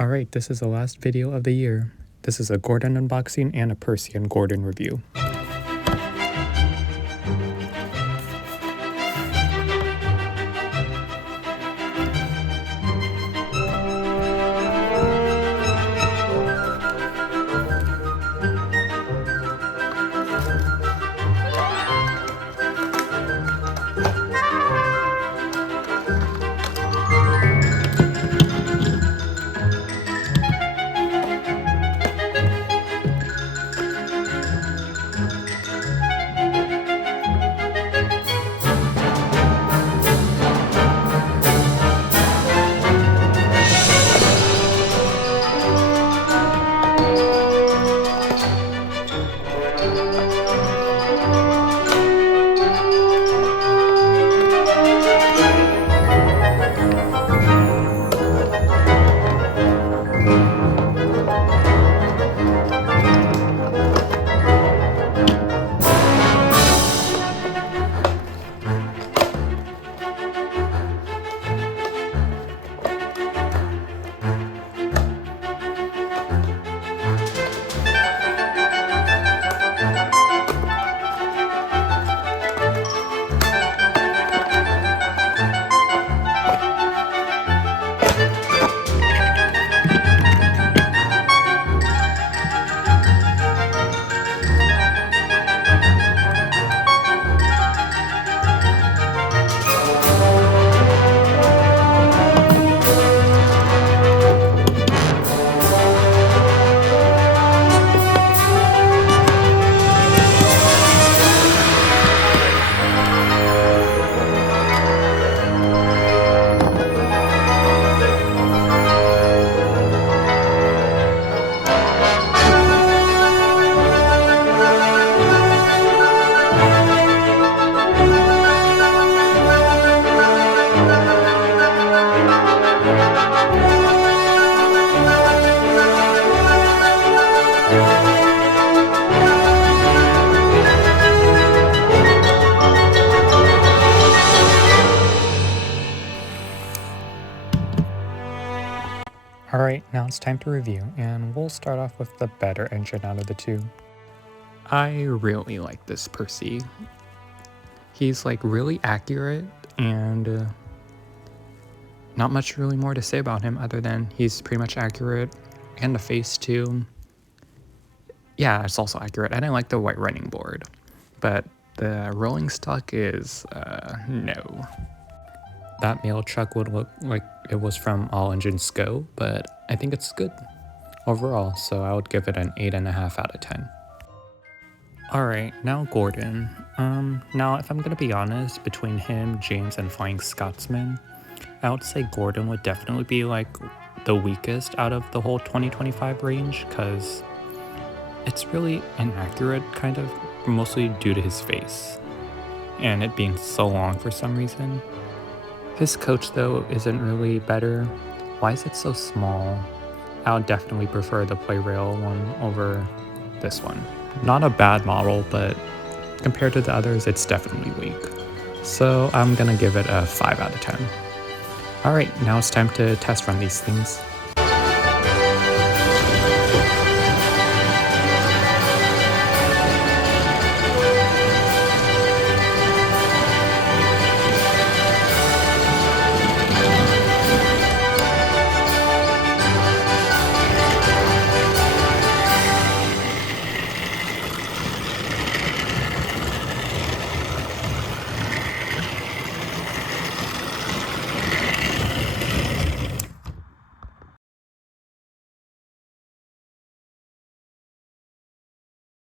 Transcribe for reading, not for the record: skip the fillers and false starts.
Alright, this is the last video of the year. This is a Gordon unboxing and a Percy and Gordon review. Alright, now it's time to review, and we'll start off with the better engine out of the two. I really like this Percy. He's like really accurate, and not much really more to say about him other than he's pretty much accurate, and the face too. Yeah, it's also accurate, and I like the white running board, but the rolling stock is, no. That mail truck would look like it was from All Engines Go, but I think it's good overall, so I would give it an 8.5 out of 10. Alright, now Gordon. Now if I'm gonna be honest, between him, James, and Flying Scotsman, I would say Gordon would definitely be like the weakest out of the whole 2025 range, because it's really inaccurate, kind of, mostly due to his face, and it being so long for some reason. His coach, though, isn't really better. Why is it so small? I would definitely prefer the play rail one over this one. Not a bad model, but compared to the others, it's definitely weak. So I'm gonna give it a 5 out of 10. Alright, now it's time to test run these things.